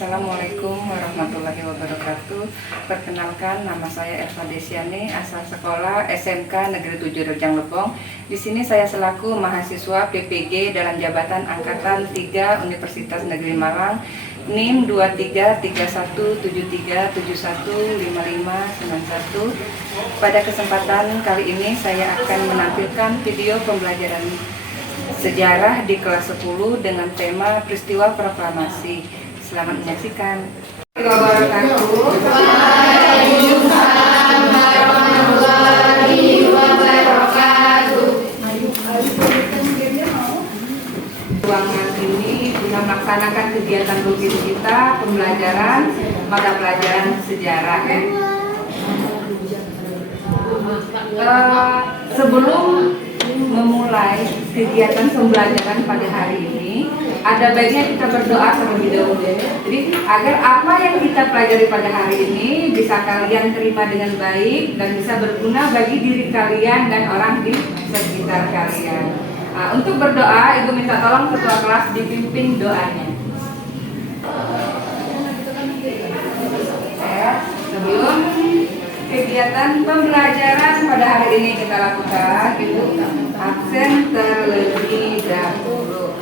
Assalamualaikum warahmatullahi wabarakatuh. Perkenalkan, nama saya Elva Desiani, asal sekolah SMK Negeri 7 Rejang Lebong. Di sini saya selaku mahasiswa PPG dalam jabatan Angkatan 3 Universitas Negeri Malang, NIM 233173715591. Pada kesempatan kali ini saya akan menampilkan video pembelajaran sejarah di kelas 10 dengan tema peristiwa proklamasi. Selamat menyaksikan. Waalaikumsalam warahmatullahi wabarakatuh. Ruangan ini bisa melaksanakan kegiatan rutin kita, pembelajaran mata pelajaran sejarah. Sebelum memulai kegiatan pembelajaran pada hari ini, ada baiknya kita berdoa terlebih dahulu. Jadi agar apa yang kita pelajari pada hari ini bisa kalian terima dengan baik dan bisa berguna bagi diri kalian dan orang di sekitar kalian. Untuk berdoa, Ibu minta tolong ketua kelas dipimpin doanya. Sebelum kegiatan pembelajaran pada hari ini kita lakukan, Ibu absen terlebih dahulu.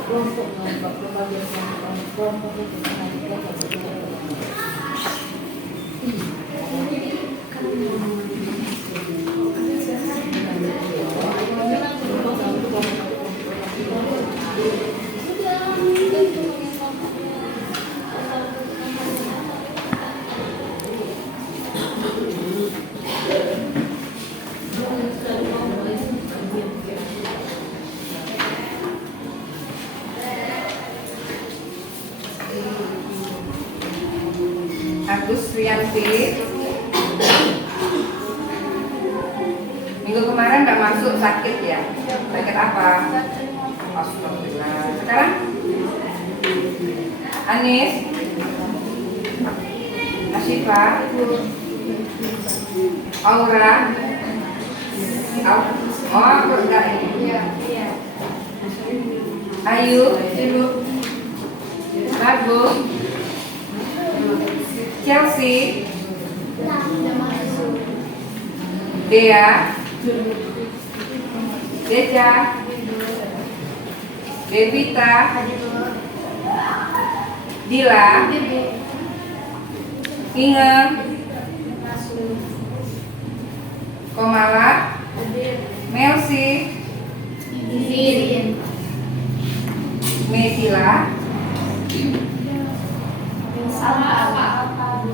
Agus Rianti, minggu kemarin nggak masuk, sakit ya? Sakit apa? Alhamdulillah. Sekarang Anis, Asyifa, Aura, enggak ini. Ayu, Bagus, Chelsea, Dea, Deja, Devita, Dila, Inge, Komala, Melsi, Mesila,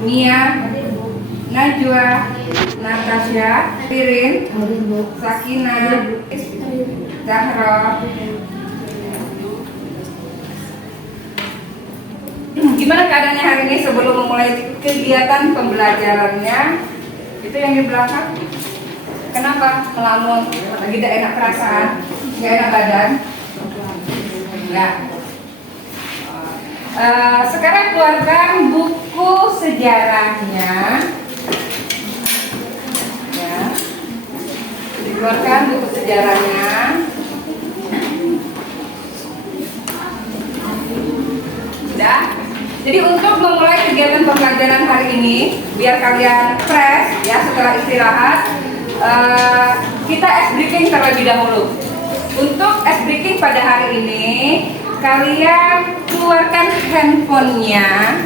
Mia, Najwa, Natasha, Pirin, Sakina, Zahra. Gimana keadaannya hari ini sebelum memulai kegiatan pembelajarannya? Itu yang di belakang. Kenapa melamun? Lagi tidak enak perasaan, tidak enak badan? Ya. Sekarang keluarkan buku sejarahnya. Ya. Dikeluarkan buku sejarahnya. Sudah. Jadi untuk memulai kegiatan pembelajaran hari ini, biar kalian fresh ya setelah istirahat, kita ice breaking terlebih dahulu. Untuk ice breaking pada hari ini, kalian keluarkan handphonenya.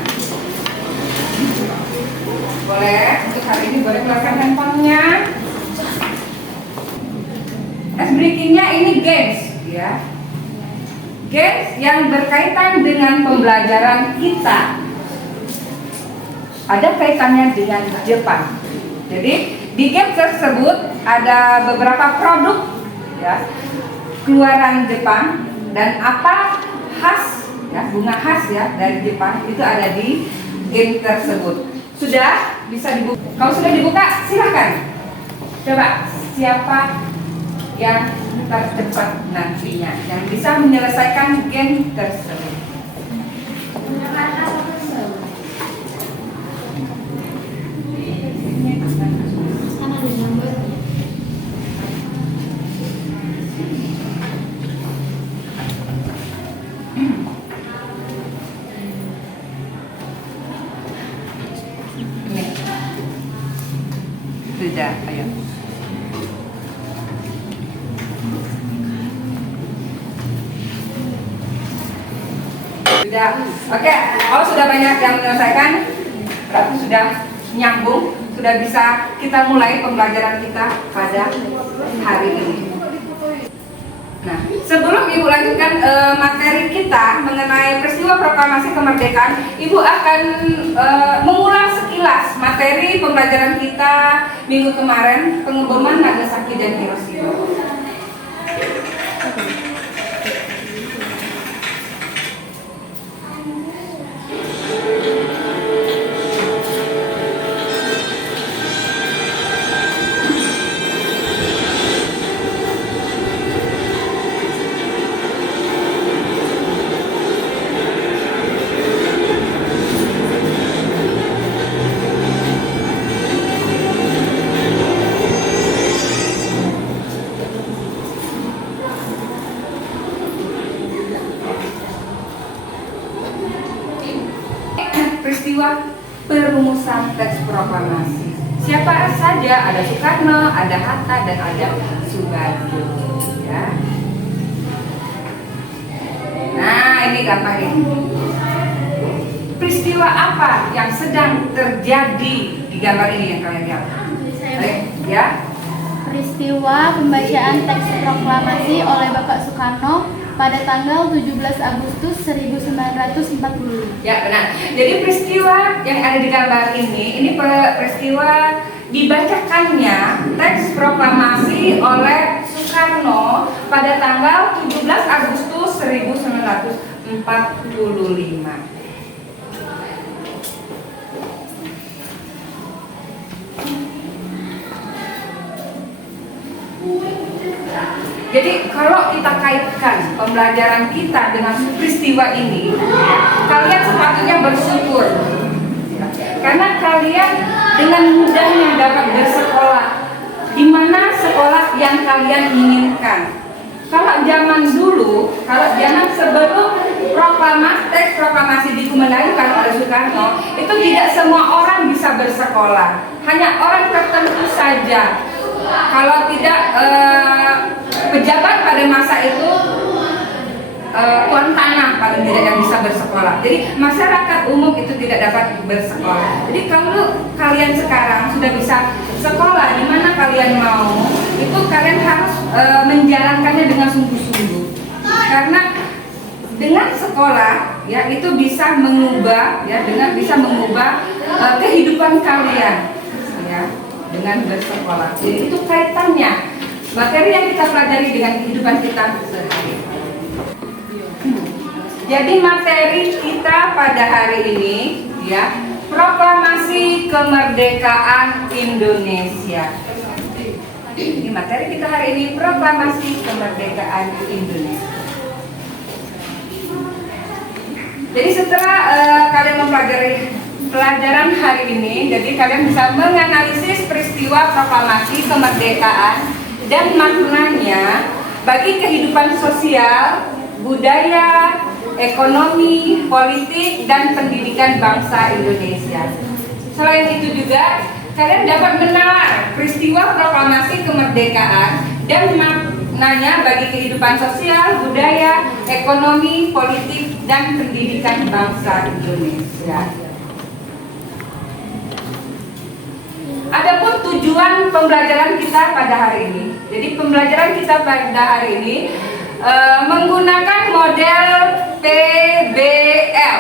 Boleh, untuk hari ini boleh keluarkan handphonenya. Ice breakingnya ini games ya. Games yang berkaitan dengan pembelajaran kita. Ada kaitannya dengan Jepang. Jadi di game tersebut ada beberapa produk ya, keluaran Jepang dan apa khas ya, bunga khas ya dari Jepang itu ada di game tersebut. Sudah bisa dibuka? Kalau sudah dibuka, silakan. Coba siapa yang tercepat nantinya yang bisa menyelesaikan game tersebut. Sudah, ayo. Sudah, oke. Oh, sudah banyak yang menyelesaikan. Berarti sudah nyambung, sudah bisa kita mulai pembelajaran kita pada hari ini. Nah, sebelum Ibu lanjutkan materi kita mengenai peristiwa proklamasi kemerdekaan, Ibu akan mengulang sekilas materi pembelajaran kita minggu kemarin, pengeboman Nagasaki dan Hiroshima. Peristiwa perumusan teks proklamasi. Siapa saja? Ada Soekarno, ada Hatta, dan ada Soeharto. Ya. Nah, ini gampang ini. Peristiwa apa yang sedang terjadi di gambar ini yang kalian lihat? Baik, ya. Peristiwa pembacaan teks proklamasi oleh Bapak Soekarno pada tanggal 17 Agustus 1945. Ya, benar. Jadi peristiwa yang ada di gambar ini peristiwa dibacakannya teks proklamasi oleh Soekarno pada tanggal 17 Agustus 1945. Jadi kalau kita kaitkan pembelajaran kita dengan peristiwa ini, kalian sepatutnya bersyukur, karena kalian dengan mudahnya dapat bersekolah di mana sekolah yang kalian inginkan. Kalau zaman dulu, kalau zaman sebelum teks proklamasi dikumandangkan oleh Soekarno, itu tidak semua orang bisa bersekolah, hanya orang tertentu saja. Kalau tidak pejabat pada masa itu, tuan tanah paling tidak yang bisa bersekolah. Jadi masyarakat umum itu tidak dapat bersekolah. Jadi kalau kalian sekarang sudah bisa sekolah di mana kalian mau, itu kalian harus menjalankannya dengan sungguh-sungguh. Karena dengan sekolah ya itu bisa mengubah bisa mengubah kehidupan kalian ya. Dengan bersekolah. Jadi itu kaitannya materi yang kita pelajari dengan kehidupan kita sehari-hari. Jadi materi kita pada hari ini ya, proklamasi kemerdekaan Indonesia. Ini materi kita hari ini, proklamasi kemerdekaan Indonesia. Jadi setelah kalian mempelajari pelajaran hari ini, jadi kalian bisa menganalisis peristiwa proklamasi kemerdekaan dan maknanya bagi kehidupan sosial, budaya, ekonomi, politik, dan pendidikan bangsa Indonesia. Selain itu juga, kalian dapat menalar peristiwa proklamasi kemerdekaan dan maknanya bagi kehidupan sosial, budaya, ekonomi, politik, dan pendidikan bangsa Indonesia. Adapun tujuan pembelajaran kita pada hari ini. Jadi pembelajaran kita pada hari ini menggunakan model PBL,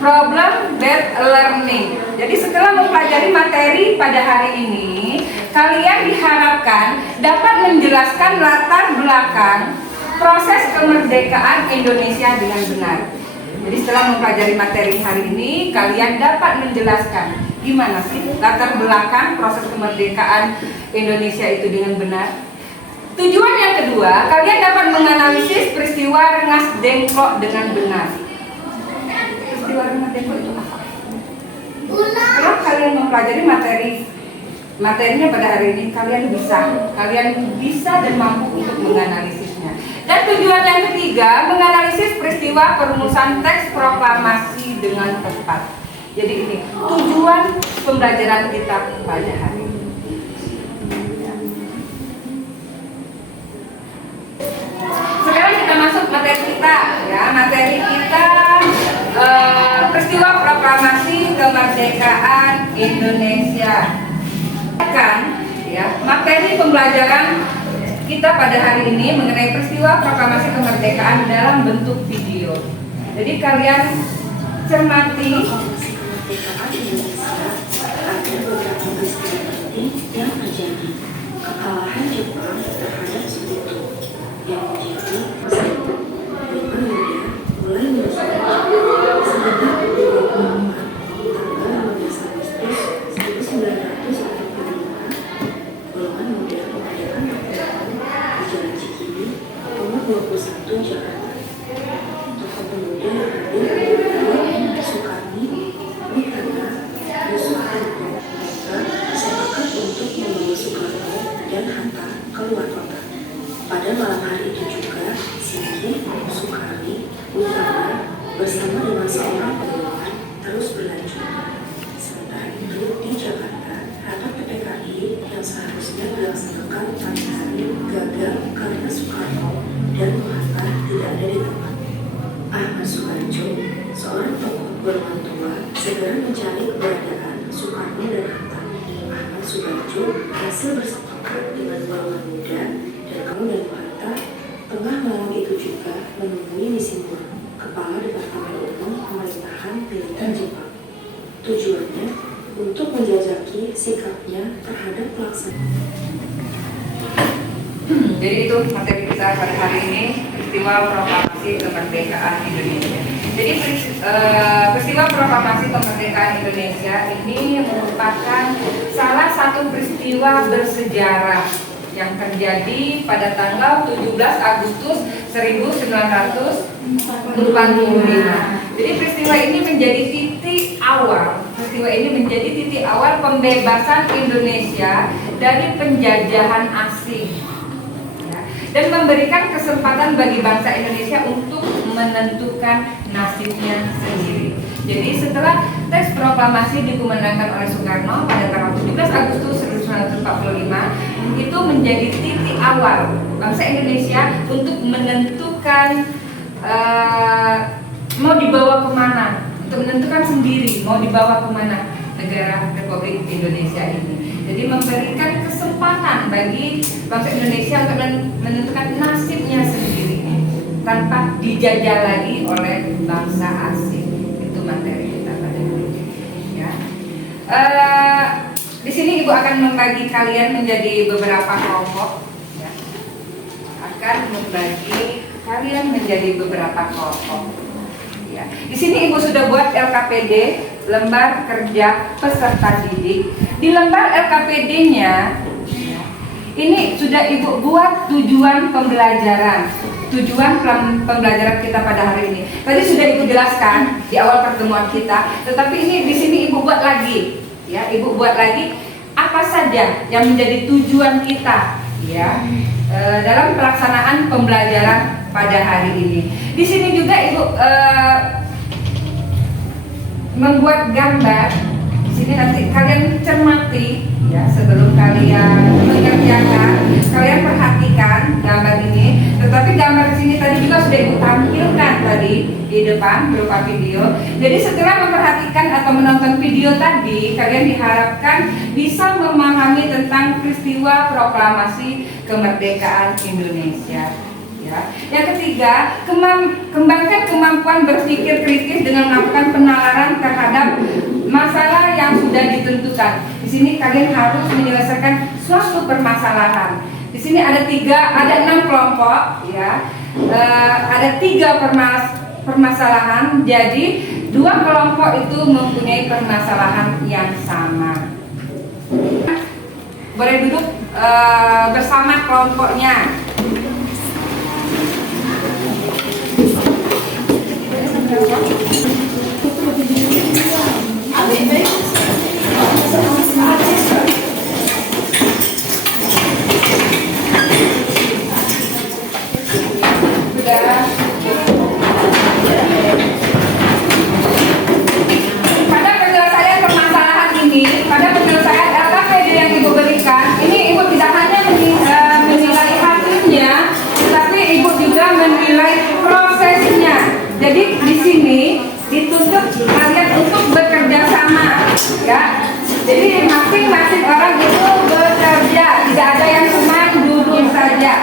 Problem Based Learning. Jadi setelah mempelajari materi pada hari ini, kalian diharapkan dapat menjelaskan latar belakang proses kemerdekaan Indonesia dengan benar. Jadi setelah mempelajari materi hari ini, kalian dapat menjelaskan gimana sih latar belakang proses kemerdekaan Indonesia itu dengan benar. Tujuan yang kedua, kalian dapat menganalisis peristiwa Rengas Dengklok dengan benar. Peristiwa Rengas Dengklok itu apa? Setelah kalian mempelajari materinya pada hari ini, kalian bisa dan mampu untuk menganalisisnya. Dan tujuan yang ketiga, menganalisis peristiwa perumusan teks proklamasi dengan tepat. Jadi ini tujuan pembelajaran kita pada hari ini. Sekarang kita masuk materi kita, ya. Materi kita peristiwa proklamasi kemerdekaan Indonesia. Ya, materi pembelajaran kita pada hari ini mengenai peristiwa proklamasi kemerdekaan dalam bentuk video. Jadi kalian cermati yang terjadi, kekalahan Jepang terhadap Sekutu yang menjadi satu Jepang mulai menyusul sekitar 24 tanggal 15 Agustus 1945 golongan model kemerdekaan di Jalan Cikini nomor 21 Jakarta. Tokoh pemuda yang hadir adalah Soekarni, Bung Karno, Yusuf Hamka. Mereka sepakat untuk membawa Soekarno dan Hatta keluar kota. Pada malam hari itu juga, Singgih, Soekarni, Bung Karno bersama dengan seorang pengawal terus berlanjut. Sementara itu di Jakarta, rapat PPKI yang seharusnya dilaksanakan pada hari gagal karena Soekarno dan Hatta tidak ada di tempat. Ahmad Suharjo, seorang tokoh golongan tua, segera mencari keberadaan Soekarno dan Hatta. Ahmad Suharjo berhasil bersepakat dengan golongan muda dan kaum dan Hatta. Tengah malam itu juga menemui Nishimura, kepala Departemen Umum Pemerintahan Militer Jepang. Tujuannya untuk menjajaki sikapnya terhadap pelaksanaan. Jadi itu materi kita pada hari ini, peristiwa proklamasi kemerdekaan Indonesia. Jadi peristiwa proklamasi kemerdekaan Indonesia ini merupakan salah satu peristiwa bersejarah yang terjadi pada tanggal 17 Agustus 1945. Jadi peristiwa ini menjadi titik awal pembebasan Indonesia dari penjajahan asing, ya, dan memberikan kesempatan bagi bangsa Indonesia untuk menentukan nasibnya sendiri. Jadi setelah teks proklamasi dikumandangkan oleh Soekarno pada tanggal 17 Agustus 1945, itu menjadi titik awal bangsa Indonesia untuk menentukan mau dibawa kemana, untuk menentukan sendiri mau dibawa kemana negara Republik Indonesia ini. Jadi memberikan kesempatan bagi bangsa Indonesia untuk menentukan nasibnya sendiri tanpa dijajah lagi oleh bangsa asing. Itu materi kita pada hari ini. Ya. Di sini Ibu akan membagi kalian menjadi beberapa kelompok. Ya. Akan membagi kalian menjadi beberapa kelompok. Ya. Di sini Ibu sudah buat LKPD, lembar kerja peserta didik. Di lembar LKPD-nya, ya, ini sudah Ibu buat tujuan pembelajaran. Tujuan pembelajaran kita pada hari ini. Tadi sudah Ibu jelaskan di awal pertemuan kita, tetapi ini di sini Ibu buat lagi. Ya, Ibu buat lagi apa saja yang menjadi tujuan kita, ya, dalam pelaksanaan pembelajaran pada hari ini. Di sini juga Ibu membuat gambar. Di sini nanti kalian cermati, ya, sebelum kalian mengerjakan, kalian perhatikan gambar ini. Tetapi gambar di sini tadi juga sudah Ibu tampilkan tadi di depan berupa video. Jadi setelah memperhatikan atau menonton video tadi, kalian diharapkan bisa memahami tentang peristiwa proklamasi kemerdekaan Indonesia. Ya. Yang ketiga, kembangkan kemampuan berpikir kritis dengan melakukan penalaran terhadap masalah yang sudah ditentukan. Di sini kalian harus menyelesaikan suatu permasalahan. Di sini ada 6 kelompok, ya. Ada 3 permasalahan. Jadi 2 kelompok itu mempunyai permasalahan yang sama. Boleh duduk bersama kelompoknya. Pada kalian untuk bekerja sama, ya. Jadi masing-masing orang itu bekerja, tidak ada yang cuma duduk saja.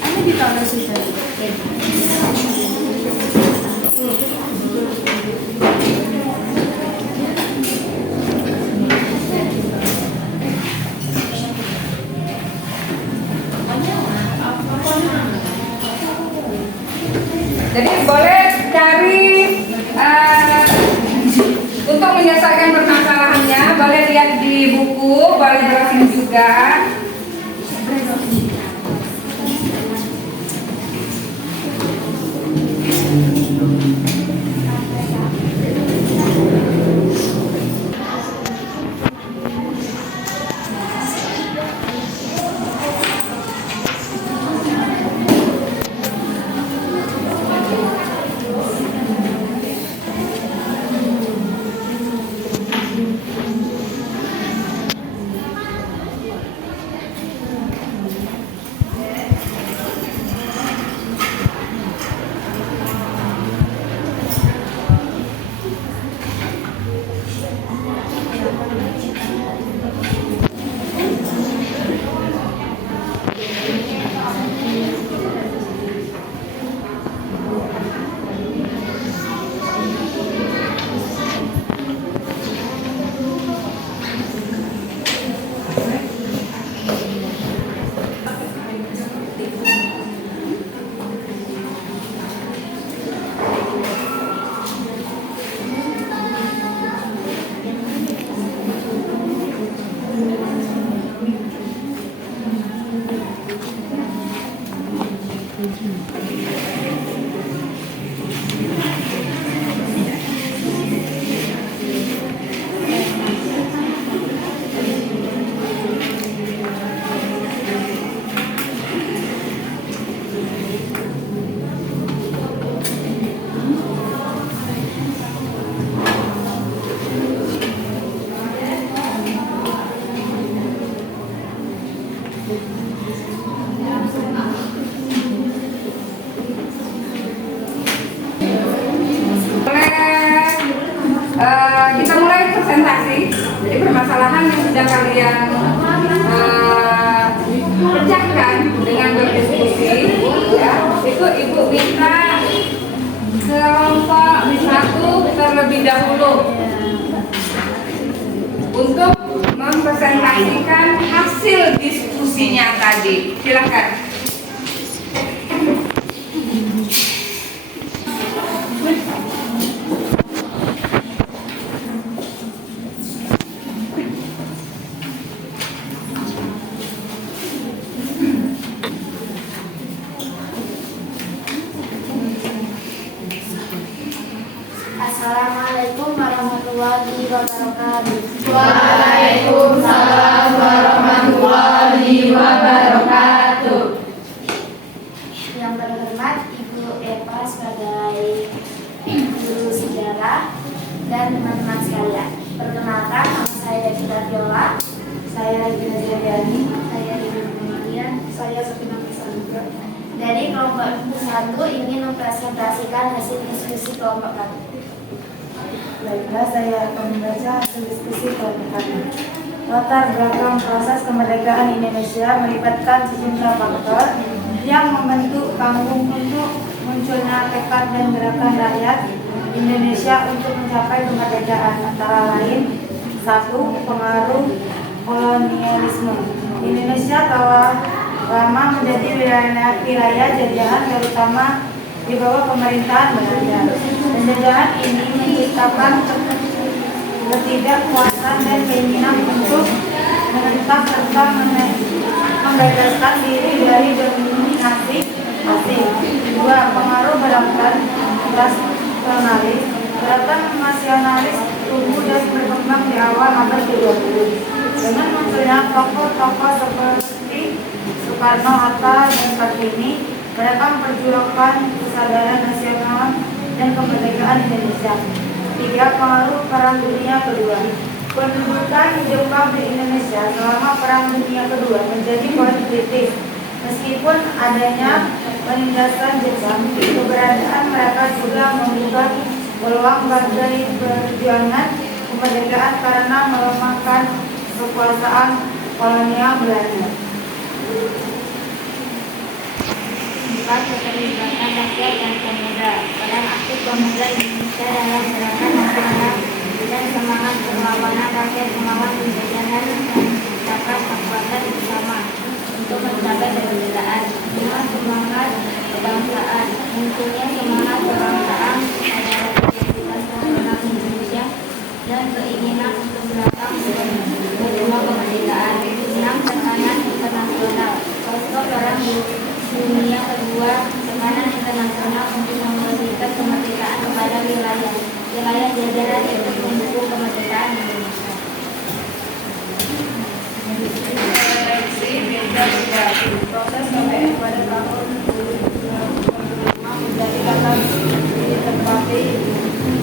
Ini ditaruh situ. Jadi boleh cari untuk menyelesaikan permasalahannya, boleh lihat di buku, boleh browsing juga. Kita mulai presentasi. Jadi permasalahan yang sudah kalian pecahkan dengan berdiskusi, ya, itu ibu minta kelompok satu terlebih dahulu untuk mempresentasikan hasil diskusinya tadi. Silakan. Assalamualaikum warahmatullahi wabarakatuh. Waalaikumsalam warahmatullahi wabarakatuh. Yang terhormat Ibu Eva sebagai guru sejarah dan teman-teman sekalian. Perkenalkan, nama saya Dita Viola, saya Regina Jayani, saya Rina Kemudian, saya Sofina Kesandra. Dari kelompok 1 ingin mempresentasikan hasil diskusi kelompok kami. Baiklah, saya akan membaca hasil diskusi kelompok kami. Latar belakang proses kemerdekaan Indonesia melibatkan sejumlah faktor yang membentuk panggung untuk munculnya tekad dan gerakan rakyat Indonesia untuk mencapai kemerdekaan, antara lain: 1. Pengaruh kolonialisme. Indonesia telah lama menjadi wilayah jajahan, terutama di bawah pemerintahan Belanda. Penjajahan ini menciptakan ketidakpuasan dan keinginan untuk menentang serta membebaskan diri dari dominasi asing. 2. Pengaruh gerakan nasionalis. Gerakan nasionalis tumbuh dan berkembang di awal abad ke-20 dengan munculnya tokoh-tokoh seperti Soekarno, Hatta, dan Kartini. Mereka memperjuangkan kesadaran nasional dan kemerdekaan Indonesia. 3. Pengaruh Perang Dunia Kedua. Pendudukan Jepang di Indonesia selama Perang Dunia Kedua menjadi politis. Meskipun adanya penindasan Jepang. Keberadaan mereka juga membuka peluang bagi perjuangan kemerdekaan karena melemahkan kekuasaan kolonial Belanda. Empat, keterlibatan rakyat dan pemuda. Peran aktif pemuda Indonesia dalam gerakan nasional dan semangat perlawanan rakyat melawan penjajahan dan menciptakan kekuatan bersama untuk mencapai kemerdekaan. Lima, semangat kebangsaan. Munculnya semangat kebangsaan adalah identitas nasional Indonesia dan keinginan untuk datang menerima kemerdekaan. Enam, tekanan internasional. Pasca Perang Dunia Kedua, tekanan internasional untuk memberikan kemerdekaan kepada wilayah jajahan untuk mendukung kemerdekaan Indonesia. Proses KPR pada tahun 2005 menjadi kata ditempati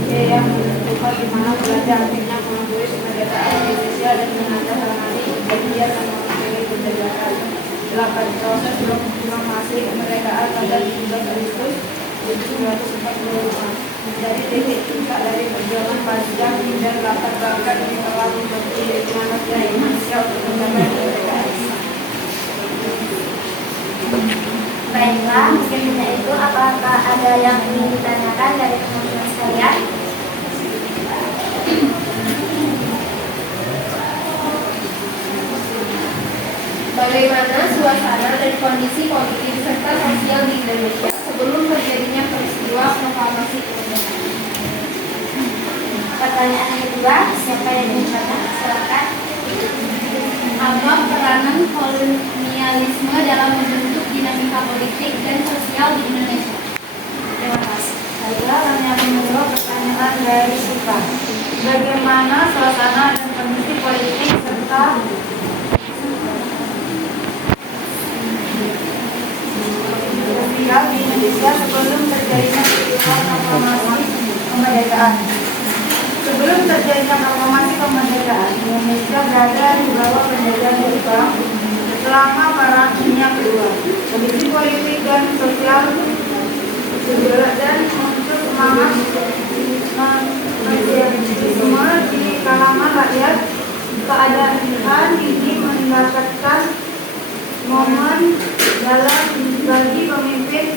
yang menentukan di mana Belanda akhirnya mengakui kemerdekaan Indonesia dan menandatangani perjanjian yang mengakhiri penjajahan. 8. Proses proklamasi kemerdekaan pada 17 Agustus 1945 menjadi titik puncak dari perjuangan panjang dan latar belakang yang telah membentuk manusia Indonesia untuk mencapai kemerdekaan. Baiklah, mungkin itu apakah ada yang ingin ditanyakan dari teman-teman sekalian? Bagaimana suasana dan kondisi politik serta sosial di Indonesia sebelum terjadinya peristiwa proklamasi kemerdekaan? Pertanyaan yang kedua, siapa yang ingin bertanya? Silakan. Apa peranan kolonialisme dalam membentuk dinamika politik dan sosial di Indonesia? Terima kasih. Baiklah, kami akan menjawab pertanyaan dari Suka. Bagaimana suasana dan kondisi politik serta sosial di Indonesia sebelum terjadinya peristiwa proklamasi kemerdekaan? Sebelum terjadinya proklamasi kemerdekaan, Indonesia berada di bawah penjajahan Jepang selama Perang Dunia Kedua. Kondisi politik dan sosial dan muncul semangat nasionalisme di kalangan rakyat. Keadaan ini mendapatkan momen dalam bagi pemimpin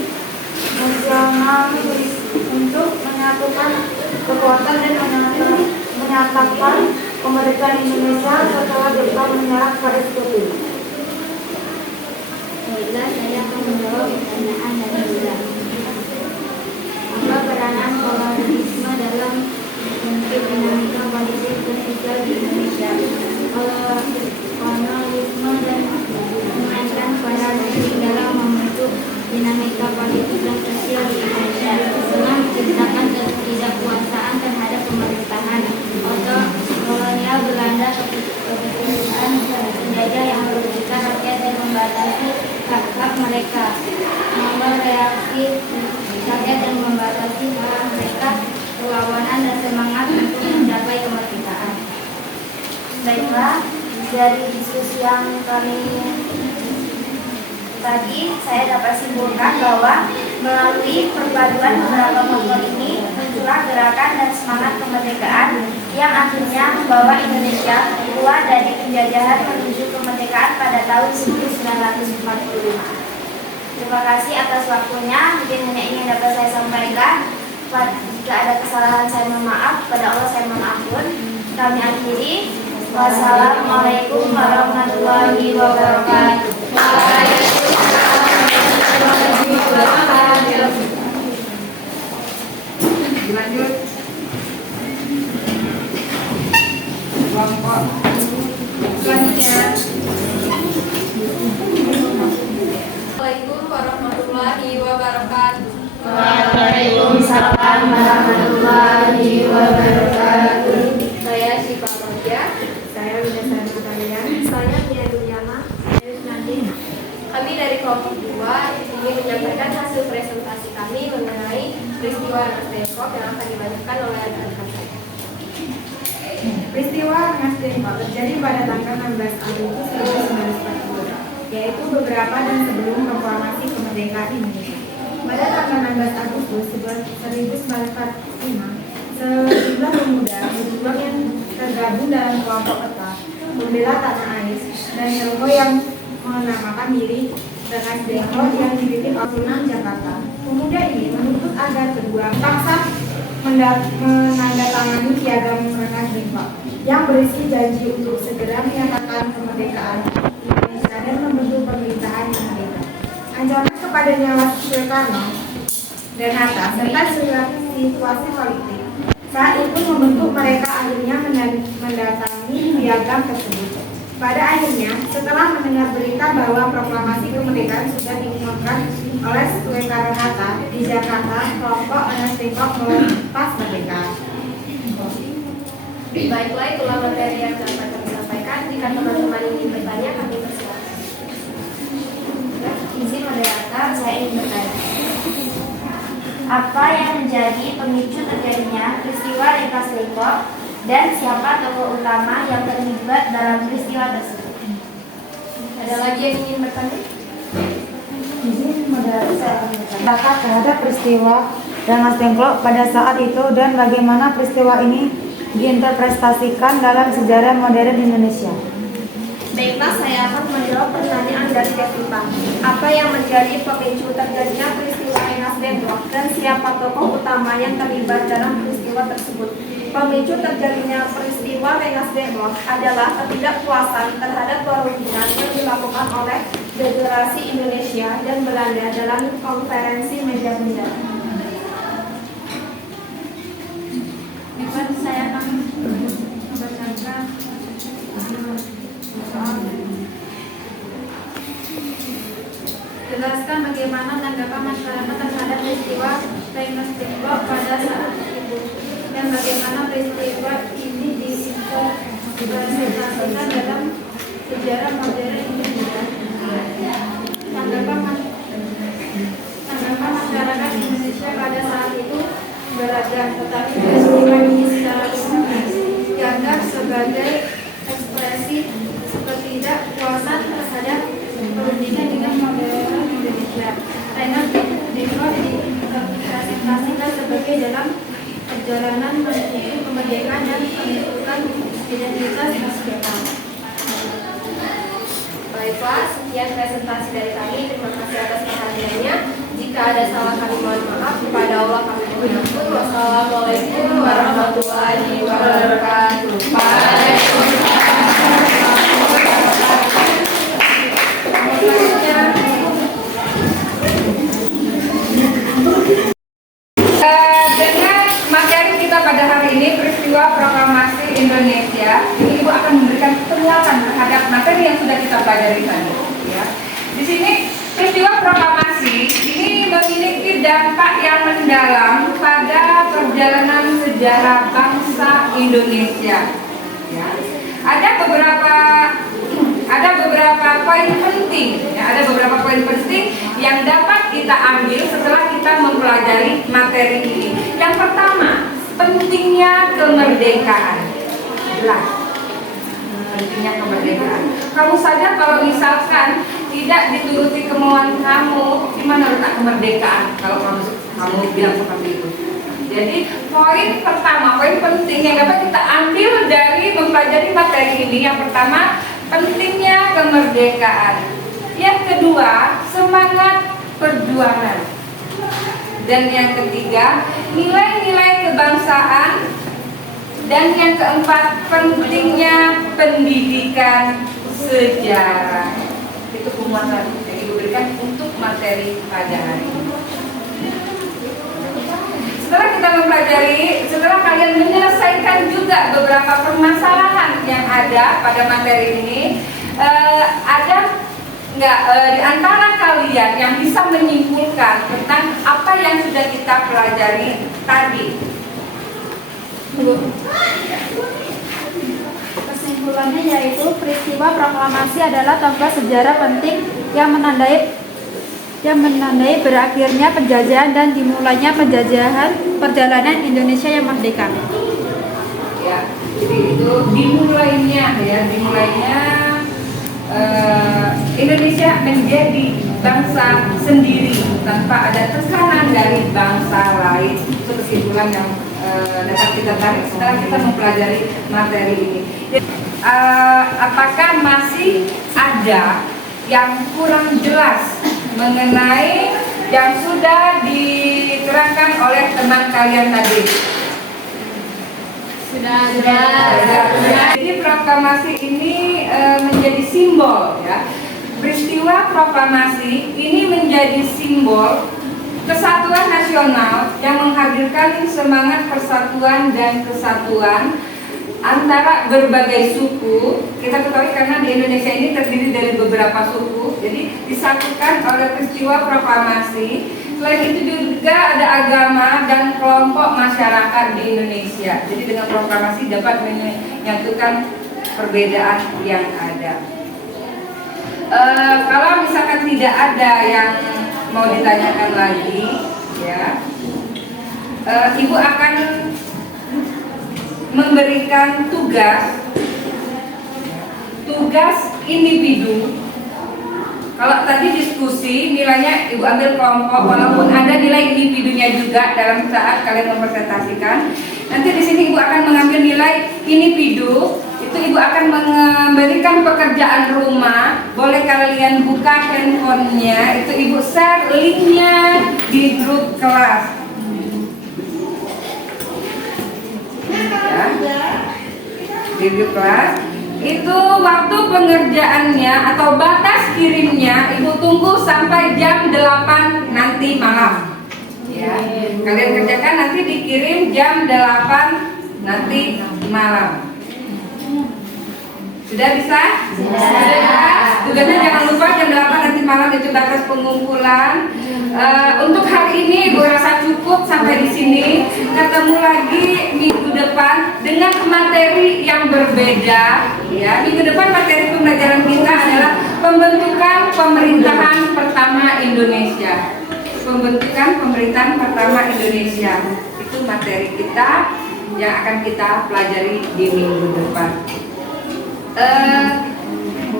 nasionalis untuk menyatukan kekuatan dan menyatakan kemerdekaan Indonesia setelah Jepang menyerah pada Sekutu. Baiklah, saya akan menjawab pertanyaan dari Bunda. Apa peranan kolonialisme dalam membentuk dinamika politik dan sosial di Indonesia? Kolonialisme dan memainkan peran penting dalam membentuk dinamika politik dan sosial di Indonesia dengan menciptakan ketidakpuasaan terhadap pemerintahan kolonial Belanda, kebijakan penjajah yang merugikan rakyat dan membatasi hak-hak mereka, mereaksi rakyat dan membatasi hak mereka, perlawanan dan semangat untuk mencapai kemerdekaan. Baiklah, dari diskusi yang kami tadi, saya dapat simpulkan bahwa melalui perpaduan beberapa faktor ini muncullah gerakan dan semangat kemerdekaan yang akhirnya membawa Indonesia keluar dari penjajahan menuju kemerdekaan pada tahun 1945. Terima kasih atas waktunya. Mungkin hanya ini yang dapat saya sampaikan. Jika ada kesalahan saya mohon maaf, kepada Allah saya mohon ampun. Kami akhiri. Wassalamualaikum warahmatullahi wabarakatuh. Lanjut. Kelompok selanjutnya. Assalamualaikum warahmatullahi wabarakatuh. Waalaikumsalam warahmatullahi wabarakatuh. Saya Syifa Roja. Saya Widya Kalian. Saya Nia Duryana. Kami dari kelompok 2 ingin menyampaikan hasil presentasi kami mengenai peristiwa Rengas Dengklok yang akan dibacakan oleh rekan saya. Peristiwa Rengas Dengklok terjadi pada tanggal 16 Agustus 1940. yaitu beberapa dan sebelum proklamasi kemerdekaan Indonesia. Pada tanggal 16 Agustus 1945, sejumlah pemuda berjuang yang tergabung dalam kelompok peta membela tanah air dan Dengko yang menamakan diri dengan Dengko yang dipimpin oleh Sunan Jakarta. Pemuda ini menuntut agar kedua bangsa menandatangani piagam Rengas Dengklok yang berisi janji untuk segera menyatakan kemerdekaan Indonesia dan membentuk pemerintahan yang merdeka. Ancaman kepada nyawa Soekarno dan Hatta serta situasi politik saat itu membentuk mereka akhirnya mendatangi piagam tersebut. Pada akhirnya, setelah mendengar berita bahwa proklamasi kemerdekaan sudah diumumkan oleh Soekarno-Hatta di Jakarta, kelompok Rengas Dengklok melepas merdeka. Baiklah, itulah materi yang dapat kami sampaikan. Jika teman-teman ingin bertanya, kami persilakan. Izin moderator, saya ingin bertanya. Apa yang menjadi pemicu terjadinya peristiwa Rengas Dengklok dan siapa tokoh utama yang terlibat dalam peristiwa tersebut? Ada lagi yang ingin bertanya? Izin moderator, saya ingin bertanya terhadap peristiwa Rengas Dengklok pada saat itu dan bagaimana peristiwa ini diinterpretasikan dalam sejarah modern Indonesia. Baiklah, saya akan menjawab pertanyaan dari Devita. Apa yang menjadi pemicu terjadinya peristiwa Rengas Dengklok dan siapa tokoh utama yang terlibat dalam peristiwa tersebut? Pemicu terjadinya peristiwa Rengas Dengklok adalah ketidakpuasan terhadap perundingan yang dilakukan oleh Federasi Indonesia dan Belanda dalam konferensi meja bendera. Saya akan membacakan jelaskan bagaimana tanggapan masyarakat terhadap peristiwa Rengas Dengklok pada saat itu dan bagaimana peristiwa ini diinterpretasikan dalam sejarah modern Indonesia. Tanggapan masyarakat Indonesia pada saat itu beragam, tetapi peristiwa ini secara umum dianggap sebagai ekspresi ketidakpuasan terhadap perundingan dengan modern Indonesia. Rengas Dengklok diinterpretasikan sebagai dalam perjalanan menuju kemerdekaan dan pembentukan identitas nasional. Baiklah, sekian presentasi dari kami. Terima kasih atas perhatiannya. Jika ada salah kami mohon maaf. Kepada Allah kami mohon ampun. Wassalamualaikum warahmatullahi wabarakatuh. Dengan materi kita pada hari ini, peristiwa proklamasi Indonesia, ini Ibu akan memberikan penjelasan terhadap materi yang sudah kita pelajari tadi. Ya. Di sini peristiwa proklamasi ini memiliki dampak yang mendalam pada perjalanan sejarah bangsa Indonesia. Ya. Ada beberapa poin penting, ya, ada beberapa poin penting yang dapat kita ambil setelah kita mempelajari materi ini. Yang pertama, pentingnya kemerdekaan. Jelas, pentingnya kemerdekaan. Kamu saja kalau misalkan tidak dituruti kemauan kamu, gimana letak kemerdekaan kalau kamu bilang seperti itu? Jadi poin pertama, poin penting yang dapat kita ambil dari mempelajari materi ini, yang pertama, pentingnya kemerdekaan. Yang kedua, semangat perjuangan. Dan yang ketiga, nilai-nilai kebangsaan. Dan yang keempat, pentingnya pendidikan sejarah. Itu penguatan yang diberikan untuk materi pada hari ini. Setelah kita mempelajari, setelah kalian menyelesaikan juga beberapa permasalahan yang ada pada materi ini, ada nggak di antara kalian yang bisa menyimpulkan tentang apa yang sudah kita pelajari tadi? Kesimpulannya yaitu peristiwa proklamasi adalah tonggak sejarah penting yang menandai berakhirnya penjajahan dan dimulainya perjalanan Indonesia yang merdeka. Ya, jadi itu dimulainya Indonesia menjadi bangsa sendiri tanpa ada tekanan dari bangsa lain. Itu kesimpulan yang dapat kita tarik setelah kita mempelajari materi ini. Jadi, apakah masih ada yang kurang jelas mengenai yang sudah diterangkan oleh teman kalian tadi? Sudah. Jadi proklamasi ini menjadi simbol, ya. Peristiwa proklamasi ini menjadi simbol kesatuan nasional yang menghadirkan semangat persatuan dan kesatuan antara berbagai suku. Kita ketahui karena di Indonesia ini terdiri dari beberapa suku, jadi disatukan oleh peristiwa proklamasi. Selain itu juga ada agama dan kelompok masyarakat di Indonesia. Jadi dengan proklamasi dapat menyatukan perbedaan yang ada. Kalau misalkan tidak ada yang mau ditanyakan lagi, ya, Ibu akan memberikan tugas individu. Kalau tadi diskusi nilainya Ibu ambil kelompok, walaupun ada nilai individunya juga dalam saat kalian mempresentasikan. Nanti di sini Ibu akan mengambil nilai individu. Itu Ibu akan memberikan pekerjaan rumah. Boleh kalian buka handphonenya. Itu Ibu share linknya di grup kelas. Ya. Di grup kelas. Itu waktu pengerjaannya atau batas kirimnya Ibu tunggu sampai jam 8 nanti malam. Ya. Kalian kerjakan nanti dikirim jam 8 nanti malam. Sudah bisa? Sudah. Tugasnya jangan lupa jam 8 nanti malam itu batas pengumpulan. Untuk hari ini Ibu rasa cukup sampai di sini. Ketemu lagi minggu depan dengan materi yang berbeda. Ya, minggu depan materi pembelajaran kita adalah pembentukan pemerintahan pertama Indonesia. Pembentukan pemerintahan pertama Indonesia. Itu materi kita yang akan kita pelajari di minggu depan.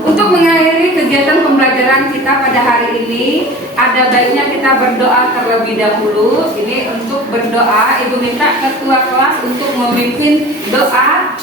Untuk mengakhiri kegiatan pembelajaran kita pada hari ini, ada baiknya kita berdoa terlebih dahulu. Ini untuk berdoa, Ibu minta ketua kelas untuk memimpin doa.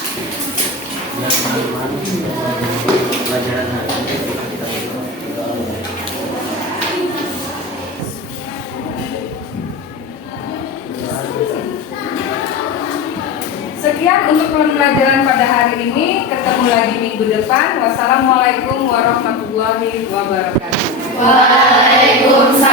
Sekian untuk pembelajaran pada hari ini. Ketemu lagi minggu depan. Wassalamualaikum warahmatullahi wabarakatuh. Waalaikumsalam.